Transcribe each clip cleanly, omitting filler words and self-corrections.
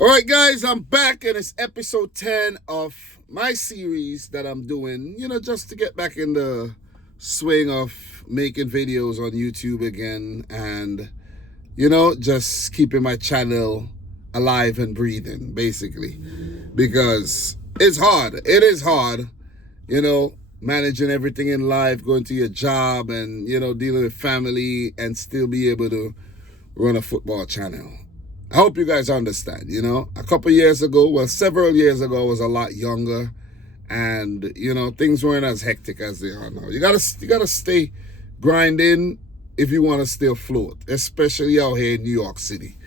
All right, guys, I'm back, and it's episode 10 of my series that I'm doing, just to get back in the swing of making videos on YouTube again and, just keeping my channel alive and breathing, basically, because it's hard. It is hard, managing everything in life, going to your job and, dealing with family and still be able to run a football channel. I hope you guys understand, a couple years ago, several years ago, I was a lot younger and, things weren't as hectic as they are now. You gotta stay grinding if you want to stay afloat, especially out here in New York City.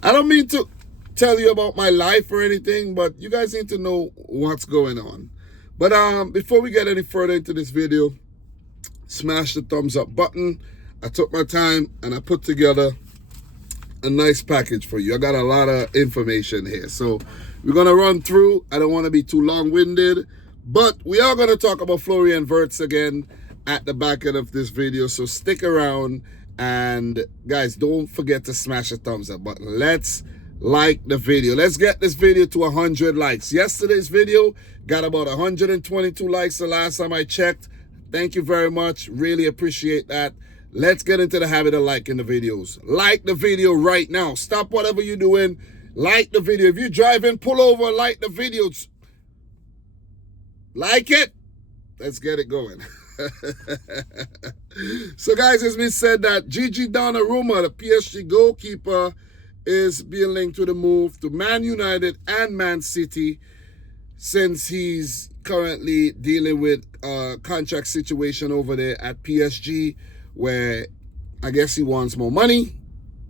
I don't mean to tell you about my life or anything, but you guys need to know what's going on. But before we get any further into this video, smash the thumbs up button. I took my time and I put together a nice package for you. I got a lot of information here, so we're gonna run through. I don't want to be too long-winded, but we are gonna talk about Florian Wirtz again at the back end of this video, so stick around. And guys, don't forget to smash the thumbs up button. Let's like the video. Let's get this video to 100 likes. Yesterday's video got about 122 likes the last time I checked. Thank you very much, really appreciate that. Let's get into the habit of liking the videos. Like the video right now. Stop whatever you're doing. Like the video. If you're driving, pull over, like the videos. Like it. Let's get it going. So guys, it's been said that Gigi Donnarumma, the PSG goalkeeper, is being linked to the move to Man United and Man City, since he's currently dealing with a contract situation over there at PSG, where I guess he wants more money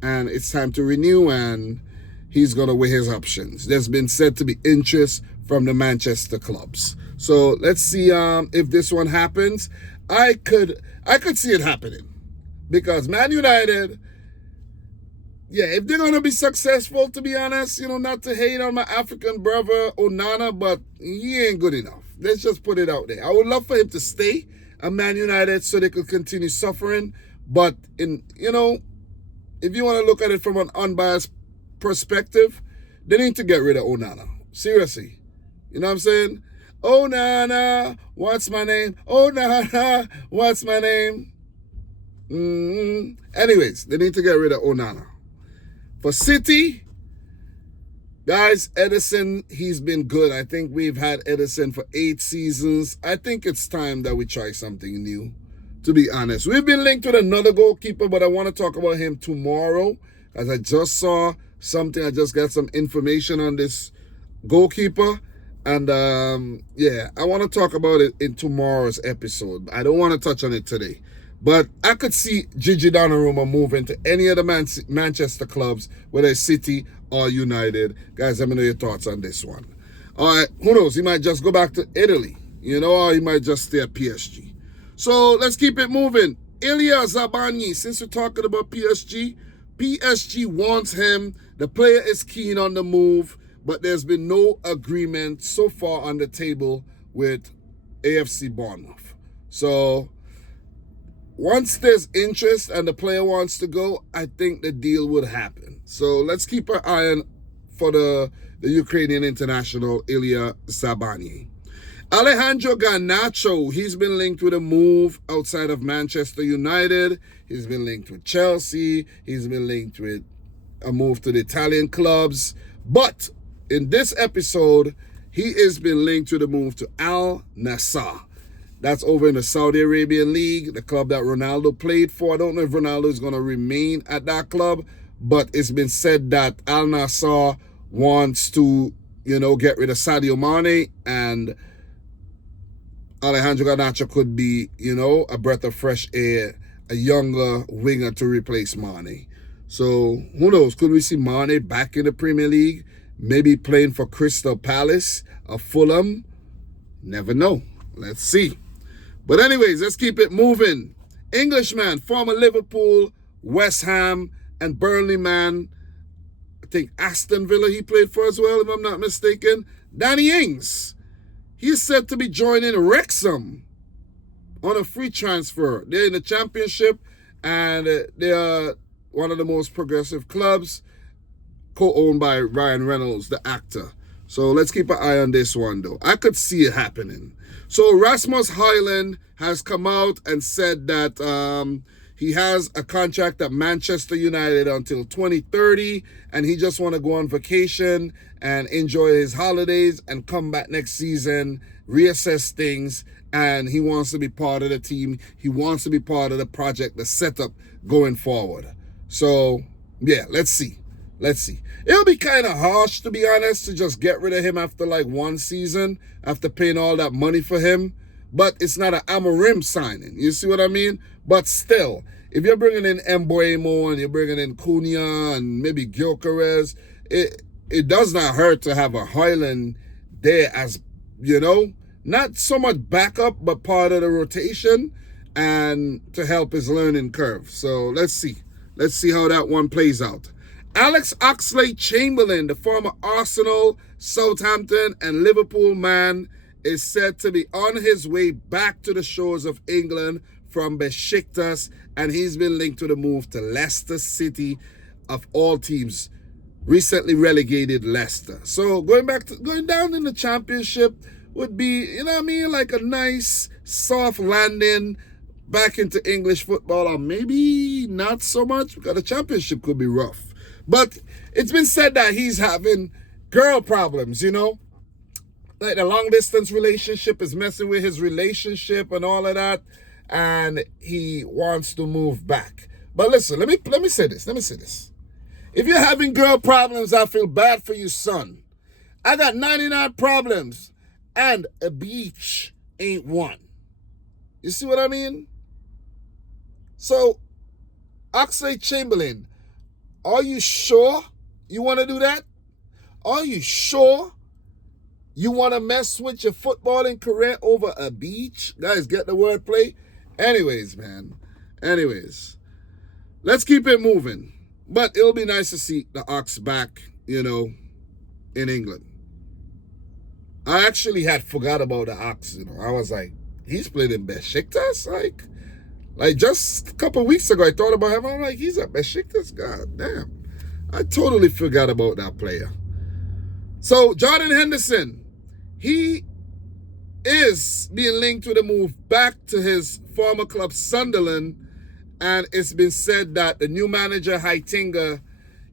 and it's time to renew, and he's going to weigh his options. There's been said to be interest from the Manchester clubs. So let's see if this one happens. I could see it happening, because Man United, if they're going to be successful, to be honest, not to hate on my African brother Onana, but he ain't good enough. Let's just put it out there. I would love for him to stay at Man United so they could continue suffering. But if you want to look at it from an unbiased perspective, they need to get rid of Onana. Seriously. You know what I'm saying? Onana, what's my name? Onana, what's my name? Anyways, they need to get rid of Onana. For City, guys, Edison, he's been good. I think we've had Edison for 8 seasons. I think it's time that we try something new, to be honest. We've been linked with another goalkeeper, but I want to talk about him tomorrow, as I just saw something. I just got some information on this goalkeeper. And, I want to talk about it in tomorrow's episode. I don't want to touch on it today. But I could see Gigi Donnarumma moving to any of the Manchester clubs, whether it's City or United. Guys, let me know your thoughts on this one. All right, who knows? He might just go back to Italy, or he might just stay at PSG. So let's keep it moving. Ilya Zabani, since we're talking about PSG wants him. The player is keen on the move, but there's been no agreement so far on the table with AFC Bournemouth. So once there's interest and the player wants to go, I think the deal would happen. So let's keep our eye on for the Ukrainian international, Ilya Zabani. Alejandro Garnacho, he's been linked with a move outside of Manchester United. He's been linked with Chelsea. He's been linked with a move to the Italian clubs. But in this episode, he has been linked to the move to Al Nassr. That's over in the Saudi Arabian League, the club that Ronaldo played for. I don't know if Ronaldo is going to remain at that club, but it's been said that Al Nassr wants to, get rid of Sadio Mane, and Alejandro Garnacho could be, a breath of fresh air, a younger winger to replace Mane. So who knows? Could we see Mane back in the Premier League? Maybe playing for Crystal Palace or Fulham? Never know. Let's see. But anyways, let's keep it moving. Englishman, former Liverpool, West Ham, and Burnley man. I think Aston Villa he played for as well, if I'm not mistaken. Danny Ings. He's said to be joining Wrexham on a free transfer. They're in the Championship, and they are one of the most progressive clubs co-owned by Ryan Reynolds, the actor. So let's keep an eye on this one, though. I could see it happening. So Rasmus Højlund has come out and said that he has a contract at Manchester United until 2030, and he just want to go on vacation and enjoy his holidays and come back next season, reassess things, and he wants to be part of the team. He wants to be part of the project, the setup going forward. So, yeah, let's see. Let's see. It'll be kind of harsh, to be honest, to just get rid of him after like one season, after paying all that money for him. But it's not an Amorim signing. You see what I mean? But still, if you're bringing in Mbuemo and you're bringing in Cunha and maybe Gyökeres, it does not hurt to have a Højlund there as, you know, not so much backup, but part of the rotation and to help his learning curve. So let's see. Let's see how that one plays out. Alex Oxlade-Chamberlain, the former Arsenal, Southampton, and Liverpool man, is said to be on his way back to the shores of England from Besiktas, and he's been linked to the move to Leicester City, of all teams, recently relegated Leicester. So going down in the Championship would be, you know what I mean, like a nice soft landing back into English football, or maybe not so much, because the Championship could be rough. But it's been said that he's having girl problems, you know? Like the long-distance relationship is messing with his relationship and all of that, and he wants to move back. But listen, let me say this. If you're having girl problems, I feel bad for you, son. I got 99 problems, and a beach ain't one. You see what I mean? So, Oxlade-Chamberlain, are you sure you want to do that? Are you sure you want to mess with your footballing career over a beach? Guys, get the wordplay? Anyways, man. Let's keep it moving. But it'll be nice to see the Ox back, you know, in England. I actually had forgot about the Ox, you know. I was like, he's played in Besiktas? Like just a couple of weeks ago, I thought about him. I'm like, he's at Besiktas? God damn. I totally forgot about that player. So, Jordan Henderson, he is being linked to the move back to his former club, Sunderland. And it's been said that the new manager, Heitinga,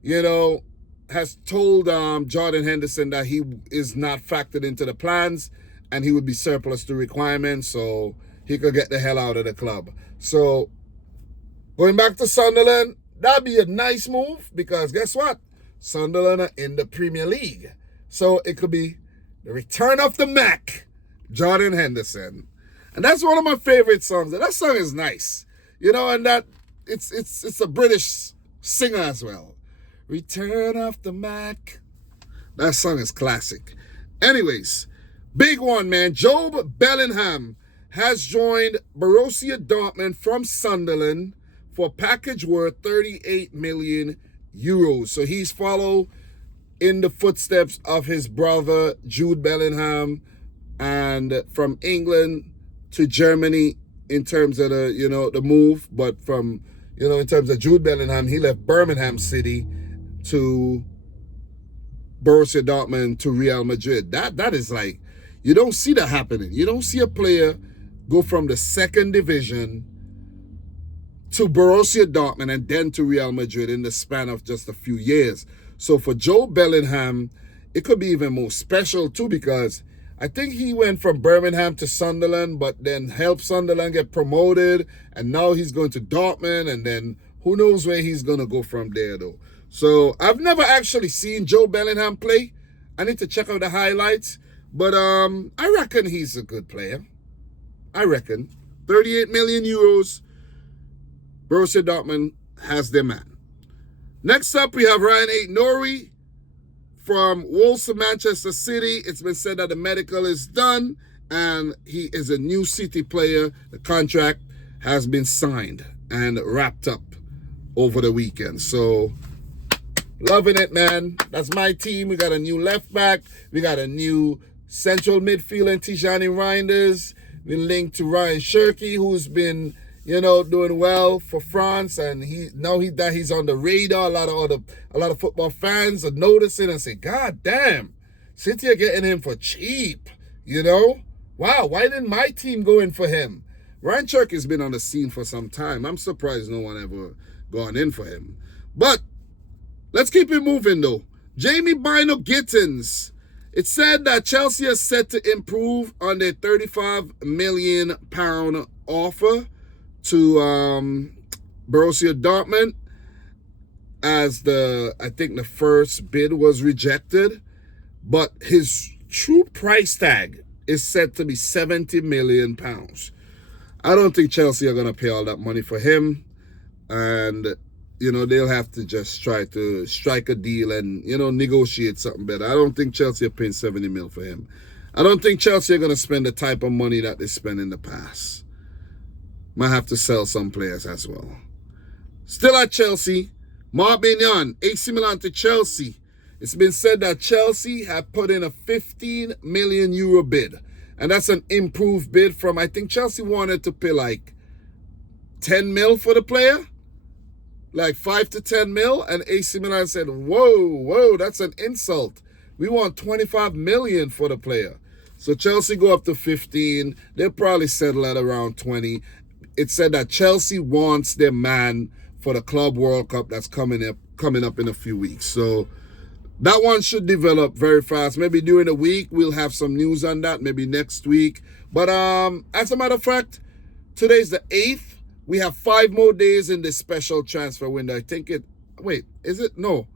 you know, has told Jordan Henderson that he is not factored into the plans and he would be surplus to requirements, so he could get the hell out of the club. So, going back to Sunderland, that'd be a nice move because guess what? Sunderland are in the Premier League. So, it could be the return of the Mac, Jordan Henderson. And that's one of my favorite songs. And that song is nice. You know, and that it's a British singer as well. Return of the Mac. That song is classic. Anyways, big one, man. Job Bellingham has joined Borussia Dortmund from Sunderland for a package worth 38 million euros. So he's followed in the footsteps of his brother Jude Bellingham, and from England to Germany in terms of the, you know, the move. But from, you know, in terms of Jude Bellingham, he left Birmingham City to Borussia Dortmund to Real Madrid. That is like, you don't see that happening. You don't see a player go from the second division to Borussia Dortmund and then to Real Madrid in the span of just a few years. So for Joe Bellingham, it could be even more special too, because I think he went from Birmingham to Sunderland, but then helped Sunderland get promoted, and now he's going to Dortmund, and then who knows where he's going to go from there, though. So I've never actually seen Joe Bellingham play. I need to check out the highlights, but I reckon he's a good player. I reckon 38 million euros. Borussia Dortmund has their man. Next up, we have Ryan Aït-Nouri from Wolves of Manchester City. It's been said that the medical is done and he is a new City player. The contract has been signed and wrapped up over the weekend. So, loving it, man. That's my team. We got a new left back. We got a new central midfielder in Tijani Reinders. Been linked to Ryan Shirky, who's been doing well for France, and he's on the radar. A lot of football fans are noticing and say, God damn, City are getting him for cheap. Wow, why didn't my team go in for him? Ryan Cherk has been on the scene for some time. I'm surprised no one ever gone in for him. But let's keep it moving though. Jamie Bino Gittins. It said that Chelsea is set to improve on their £35 million offer to Borussia Dortmund, as I think the first bid was rejected. But his true price tag is set to be £70 million. I don't think Chelsea are going to pay all that money for him. And, they'll have to just try to strike a deal and, negotiate something better. I don't think Chelsea are paying 70 mil for him. I don't think Chelsea are going to spend the type of money that they spent in the past. Might have to sell some players as well. Still at Chelsea, Maignan, AC Milan to Chelsea. It's been said that Chelsea have put in a €15 million bid. And that's an improved bid from, I think Chelsea wanted to pay like 10 mil for the player. Like 5 to 10 mil. And AC Milan said, whoa, that's an insult. We want 25 million for the player. So Chelsea go up to 15. They'll probably settle at around 20. It said that Chelsea wants their man for the Club World Cup that's coming up in a few weeks. So that one should develop very fast. Maybe during the week, we'll have some news on that. Maybe next week. But as a matter of fact, today's the 8th. We have 5 more days in this special transfer window. I think is it? No,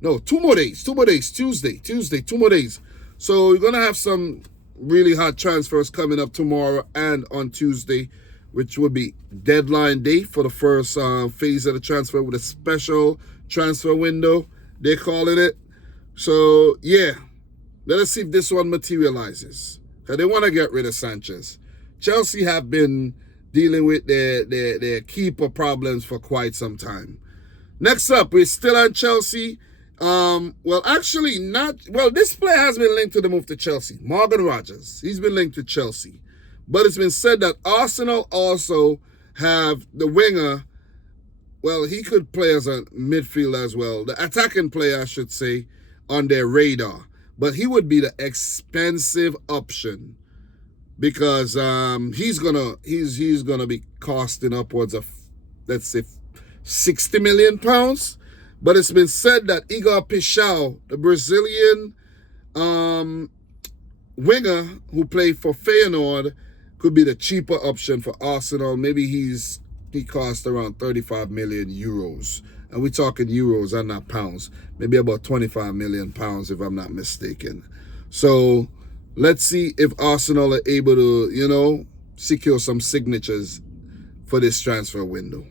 2 more days. Tuesday, 2 more days. So we're going to have some really hot transfers coming up tomorrow and on Tuesday, which will be deadline day for the first phase of the transfer with a special transfer window, they're calling it. So, yeah, let us see if this one materializes. Because they want to get rid of Sanchez. Chelsea have been dealing with their keeper problems for quite some time. Next up, we're still on Chelsea. This player has been linked to the move to Chelsea. Morgan Rogers, he's been linked to Chelsea. But it's been said that Arsenal also have the winger. Well, he could play as a midfielder as well. The attacking player, I should say, on their radar. But he would be the expensive option because he's gonna be costing upwards of, let's say, £60 million. But it's been said that Igor Pichau, the Brazilian winger who played for Feyenoord, could be the cheaper option for Arsenal. Maybe he costs around 35 million euros. And we're talking euros and not pounds. Maybe about 25 million pounds if I'm not mistaken. So let's see if Arsenal are able to, secure some signatures for this transfer window.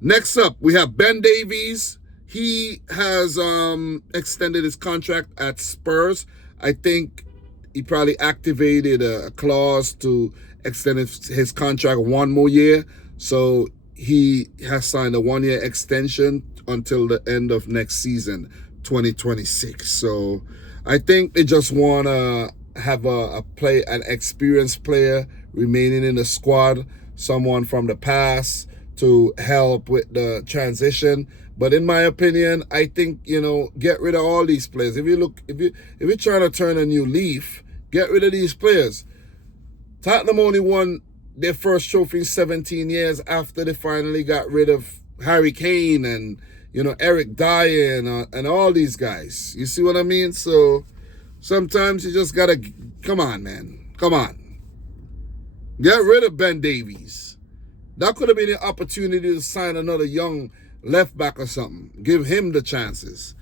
Next up, we have Ben Davies. He has extended his contract at Spurs. I think he probably activated a clause to extend his contract 1 more year. So he has signed a 1-year extension until the end of next season, 2026. So I think they just want to have an experienced player remaining in the squad, someone from the past to help with the transition. But in my opinion, I think, get rid of all these players. If you're trying to turn a new leaf, get rid of these players. Tottenham only won their first trophy in 17 years after they finally got rid of Harry Kane and, Eric Dyer and all these guys. You see what I mean? So sometimes you just got to, come on, man. Come on. Get rid of Ben Davies. That could have been an opportunity to sign another young left back or something. Give him the chances.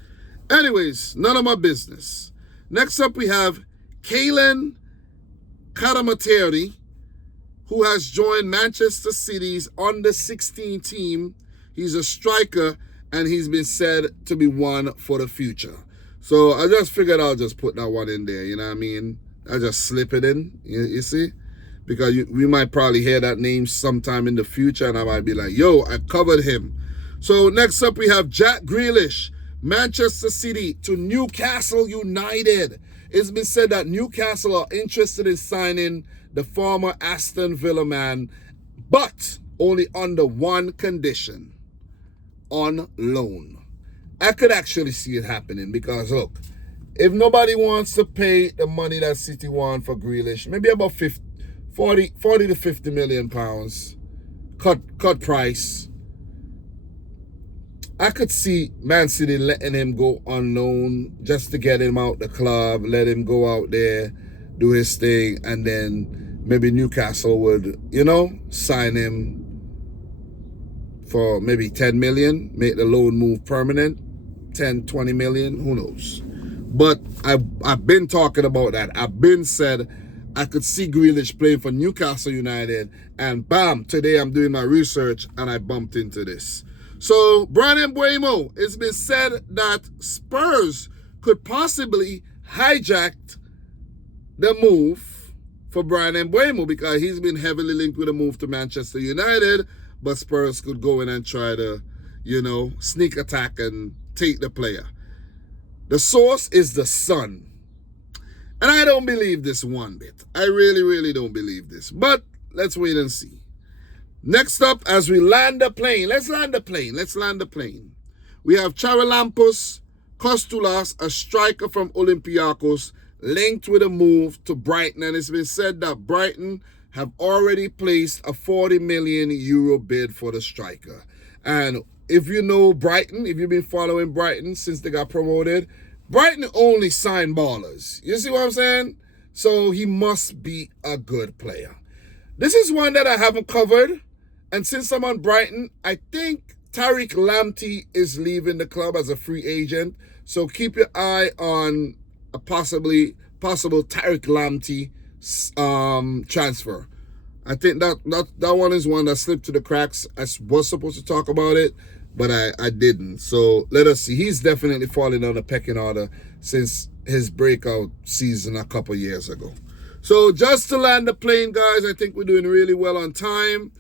Anyways, none of my business. Next up, we have Kalen Karamateri, who has joined Manchester City's under-16 team. He's a striker, and he's been said to be one for the future. So I just figured I'll just put that one in there, you know what I mean? I just slip it in, you see? Because we might probably hear that name sometime in the future, and I might be like, yo, I covered him. So next up, we have Jack Grealish, Manchester City to Newcastle United. It's been said that Newcastle are interested in signing the former Aston Villa man, but only under one condition: on loan. I could actually see it happening because, look, if nobody wants to pay the money that City want for Grealish, maybe about 40 to 50 million pounds, cut price, I could see Man City letting him go on loan just to get him out the club, let him go out there, do his thing, and then maybe Newcastle would, sign him for maybe 10 million, make the loan move permanent, 10, 20 million, who knows. But I've been talking about that. I've been said I could see Grealish playing for Newcastle United, and bam, today I'm doing my research and I bumped into this. So, Bryan Mbeumo, it's been said that Spurs could possibly hijack the move for Bryan Mbeumo because he's been heavily linked with a move to Manchester United, but Spurs could go in and try to, sneak attack and take the player. The source is The Sun. And I don't believe this one bit. I really, really don't believe this. But let's wait and see. Next up, as we land the plane, let's land the plane. We have Charalampos Kostulas, a striker from Olympiacos, linked with a move to Brighton. And it's been said that Brighton have already placed a 40 million euro bid for the striker. And if you know Brighton, if you've been following Brighton since they got promoted, Brighton only sign ballers. You see what I'm saying? So he must be a good player. This is one that I haven't covered. And since I'm on Brighton, I think Tariq Lamptey is leaving the club as a free agent. So keep your eye on a possible Tariq Lamptey transfer. I think that one is one that slipped through the cracks. I was supposed to talk about it, but I didn't. So let us see. He's definitely falling on the pecking order since his breakout season a couple years ago. So just to land the plane, guys, I think we're doing really well on time.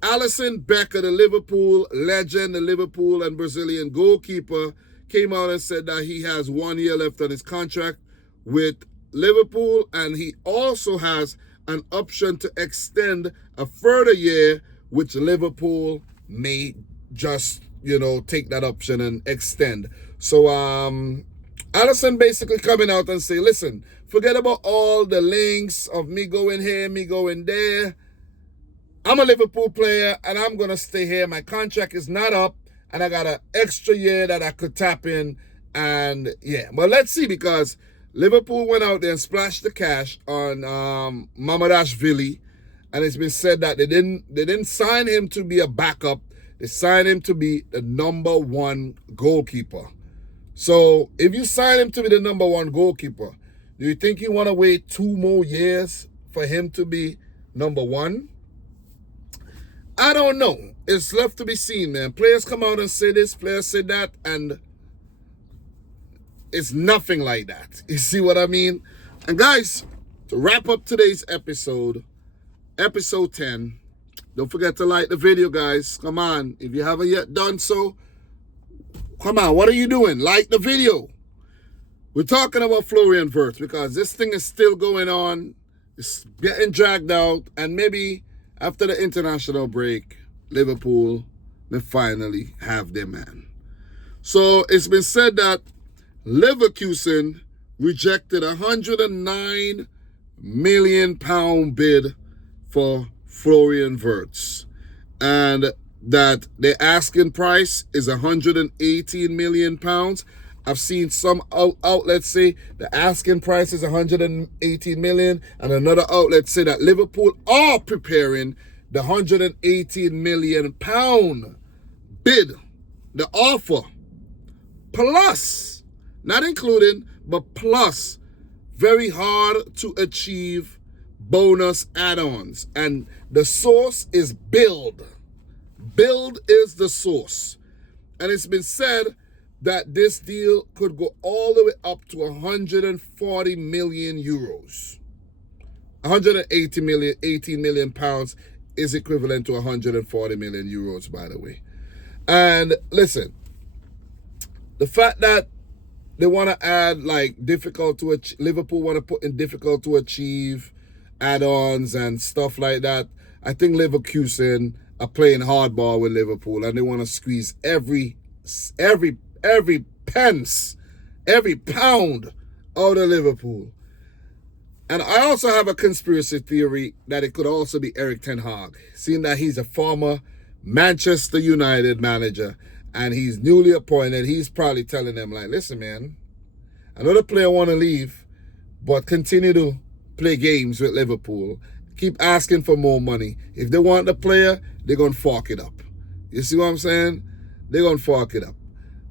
Alisson Becker, the Liverpool legend, the Liverpool and Brazilian goalkeeper, came out and said that he has 1 year left on his contract with Liverpool, and he also has an option to extend a further year, which Liverpool may just, take that option and extend. So Alisson basically coming out and say, listen, forget about all the links of me going here, me going there. I'm a Liverpool player and I'm going to stay here. My contract is not up and I got an extra year that I could tap in. And yeah, but let's see, because Liverpool went out there and splashed the cash on Mamadashvili, and it's been said that they didn't sign him to be a backup. They signed him to be the number one goalkeeper. So if you sign him to be the number one goalkeeper, do you think you want to wait 2 more years for him to be number one? I don't know. It's left to be seen, man. Players come out and say this, players say that, and it's nothing like that. You see what I mean? And guys, to wrap up today's episode 10, don't forget to like the video, guys. Come on. If you haven't yet done so, come on. What are you doing? Like the video. We're talking about Florian Wirtz because this thing is still going on. It's getting dragged out. And maybe after the international break, Liverpool may finally have their man. So it's been said that Leverkusen rejected a £109 million bid for Florian Wirtz, and that the asking price is £118 million. I've seen some outlets say the asking price is £118 million, and another outlet say that Liverpool are preparing the £118 million bid, the offer, plus, not including, but plus, very hard to achieve bonus add-ons. And the source is Build. Build is the source. And it's been said that this deal could go all the way up to 140 million euros. 18 million pounds is equivalent to 140 million euros, by the way. And listen, the fact that they want to add Liverpool want to put in difficult to achieve add-ons and stuff like that, I think Leverkusen are playing hardball with Liverpool, and they want to squeeze every pence, every pound out of Liverpool. And I also have a conspiracy theory that it could also be Erik ten Hag, seeing that he's a former Manchester United manager and he's newly appointed. He's probably telling them, like, listen, man, I know the player want to leave, but continue to play games with Liverpool. Keep asking for more money. If they want the player, they're going to fork it up. You see what I'm saying? They're going to fork it up.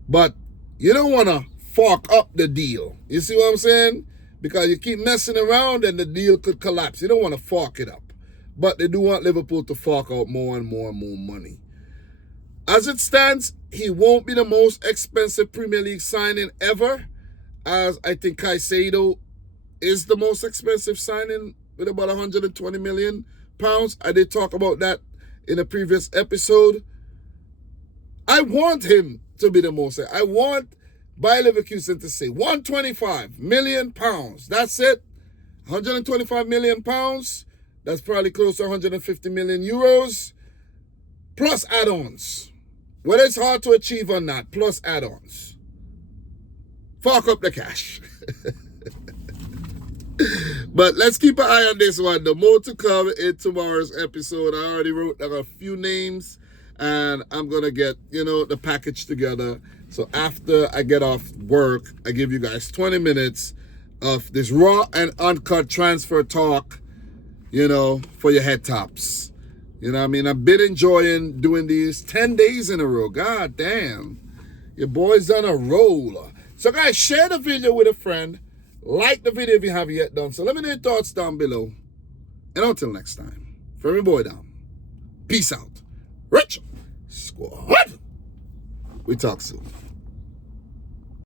But you don't want to fork up the deal. You see what I'm saying? Because you keep messing around and the deal could collapse. You don't want to fork it up. But they do want Liverpool to fork out more and more and more money. As it stands, he won't be the most expensive Premier League signing ever, as I think Caicedo is the most expensive signing with about 120 million pounds. I did talk about that in a previous episode. I want him to be the most. I want Bayer Leverkusen to say 125 million pounds. That's it. 125 million pounds. That's probably close to 150 million euros. Plus add-ons. Well, it's hard to achieve on that. Plus add-ons. Fork up the cash. But let's keep an eye on this one. The more to come in tomorrow's episode. I already wrote down a few names, and I'm going to get, the package together. So after I get off work, I give you guys 20 minutes of this raw and uncut transfer talk, for your head tops. You know what I mean? I've been enjoying doing these 10 days in a row. God damn. Your boy's on a roll. So guys, share the video with a friend. Like the video if you haven't yet done so. Let me know your thoughts down below. And until next time, from your boy down. Peace out. Rich Squad. We talk soon.